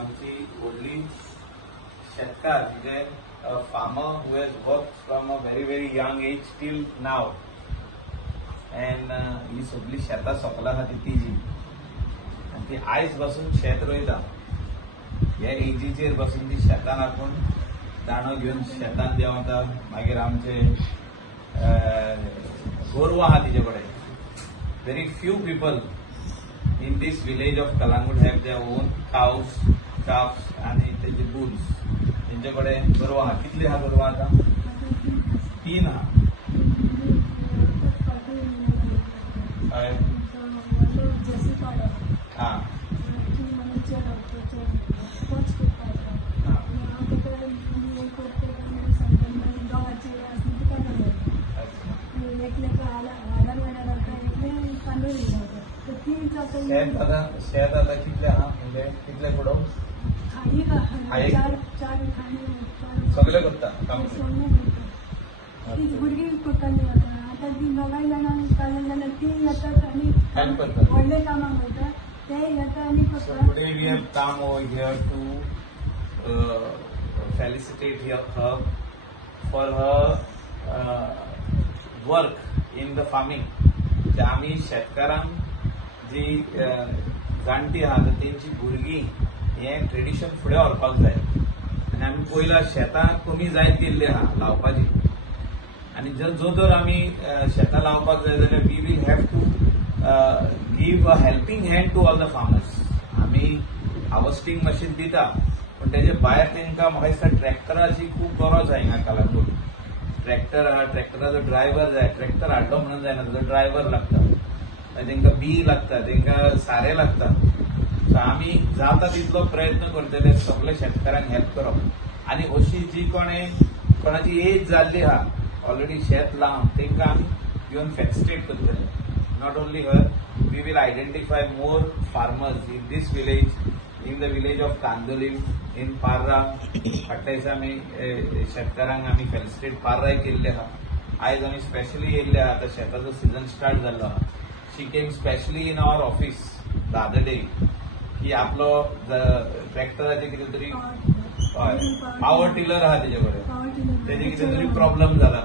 आमची व्हडली शेतकार म्हणजे farmer who has worked from a very young age till now, and ही सगळी शेतां सोकला आहा ती तिजी आनी ती आयज बसून शेत रोयता. हे एजीचेर बसून ती शेतां हाकून दाणो घेवन शेतान देंवता. मागीर आमचे गोरवां आहा तिचे कडेन. Very few people in this village of Kalangut have their own cows, calves आणि त्याचे bulls. त्यांच्याकडे गोरवां आहा. कितले आहा गोरवां आता? 3 आहा. हा शेत आता कितले आहा म्हणजे कितले पडो सगळे करता काम भुरगीं करताली आता ती दोगांय जाणां काडले जाल्यार ती येतात आनी हेल्प करता. व्हडले कामाक वयता ते येता आनी करता. Today we have come over here to felicitate her for her work in the farming. आम्ही शेतकारांक जी जाणटी आहा तेंची भुरगीं हे ट्रेडिशन फुडें व्हरपाक जाय आनी आमी पयला शेतां कमी जायत गेल्ली आहा लावपाची. आनी जो जर आमी शेतां लावपाक जाय जाल्यार we will have to give a helping hand to all the farmers. आमी हार्वेस्टिंग मशीन दिता पण तेजे भायर तांकां म्हाका दिसता ट्रॅक्टराची खूब गरज आहा हिंगा कालांगूट. ट्रॅक्टर आहा, ट्रॅक्टराचो ड्रायव्हर जाय. ट्रॅक्टर हाडलो म्हणून जायना, ताजो ड्रायव्हर लागता, तांकां बी लागता, तांकां सारें लागता. सो आमी जाता तितलो प्रयत्न करतले सगळे शेतकारांक हेल्प करप. आनी अशी जी कोणाची एज जाल्ली आहा ऑलरेडी शेत लावन तांकां आमी घेवन फेलिसिटेट करतले. Not only here, we will identify more farmers in this village, in the village of Candolim, in Parra. फाटल्या दिसा आमी शेतकारांक आमी फेलिसिटेट पार्राय केल्ले आहा. आयज आमी स्पेशली येयल्ले आहा. आतां शेताचो सिजन स्टार्ट जाल्लो आहा. She came specially in our office the other day की आपलो ट्रॅक्टराचे कितें तरी पावर टिलर आहा तेजे कडेन, तेजे कितें तरी प्रॉब्लेम जाला.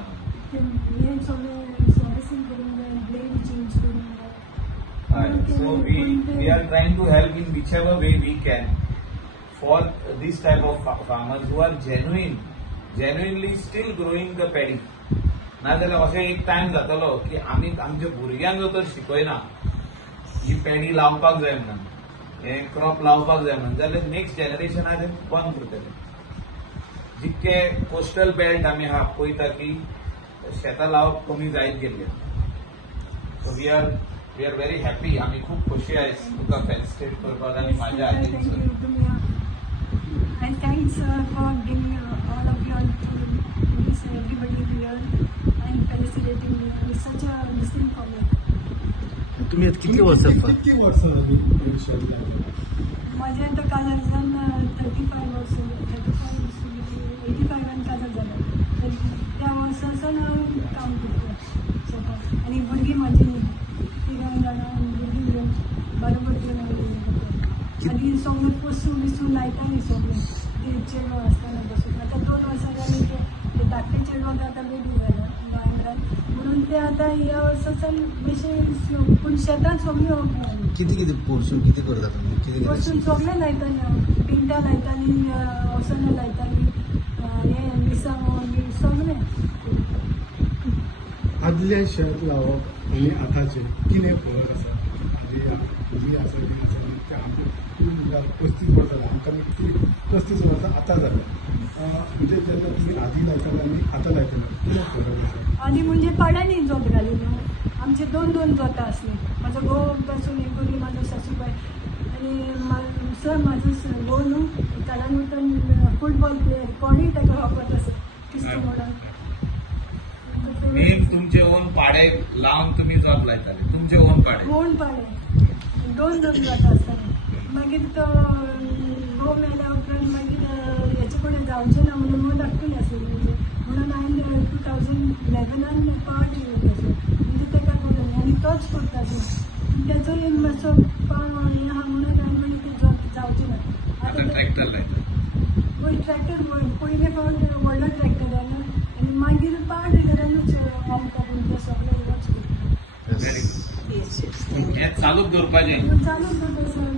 So we are trying to help in whichever way we can for this type of farmers who are genuinely still growing the paddy. नाजाल्यार अशें एक टायम जातलो की आमी आमच्या भुरग्यांक जर शिकयना ही पॅडी लावपाक जाय म्हणून, हे क्रॉप लावपाक जाय म्हणून, जाल्यार नेक्स्ट जनरेशन आहा ते बंद करतले. जितके कोस्टल बेल्ट आमी आहा पळयता की शेतां लावप कमी जायत गेल्ले. So we are very happy. आमी खूब खोशी आयज तुका फेलिसिटेट करपाक आनी म्हाज्या हातीन. And thanks for giving all of you all to this everybody here and felicitating me. It's such a blessing for me. तुम्ही किती वर्ष माझे आता कालर जाऊन 35 वर्ष 85 कालर झालं. त्या वर्सासून काम करतो स्वतः. आणि भुरगी माझी तिघां जाणां भुरगीं घेवन बरोबर आणि सगळे पसून बिसून लायता न्ही सगळे ते चेडवो आसतना बसून. आतां 2 वर्सां जालीं ते धाकटे चेडवो आतां बेबी जाला बांगरान म्हणून ते आतां ह्या वर्साच्यान बेश्टे पूण शेतान सगळीं किती पोरसून किती करता तुम्ही? पसून सगळें लायतालीं हांव. पिंटा लायतालीं, ओसाना लायतालीं, हे मिरसांगो बी सगळें. आदले शेत लावप आनी आतांचे कितें फरक आसा? जी आसा ती 35 वर्सां जाली. आमकां 35 वर्सां आतां जाल्या. म्हणजे जेन्ना तुमी आदी लायताले आनी आतां लायताले कितें फरक आसा? आनी म्हणजे पाड्यांनी जोत घाली न्हू. आमचे 2 जोतां आसलीं. म्हाजो घोव पासून एक करून म्हाजो सासूबाय आनी सर म्हाजो घोव न्हू कालांगूटान फुटबॉल प्लेयर. कोणूय ताका वापरत आसा किस्टो म्हणून. मेन तुमचे ओन पाडे लावन तुम्ही जोत लायताले, तुमचे ओन पाडे? ओन पाडे 2 जोतां आसताले. मागीर तो घोव मेल्या उपरांत मागीर हेचे कडेन जावचें ना म्हणून मग धाकटूय आसलें म्हणून हांवें 2011 पार्ट घेवपाचो म्हणजे ताका करून आनी तोच करतालो. त्याचो एक मातसो हें आहा म्हणून हांवें म्हणलें ते जावचें ना. आतां पयले फावट व्हडलो ट्रॅक्टरान आनी मागीर पावर टिलरानूच आमकां ते सगळे वच हे चालूच दवरपाचें चालू करता सर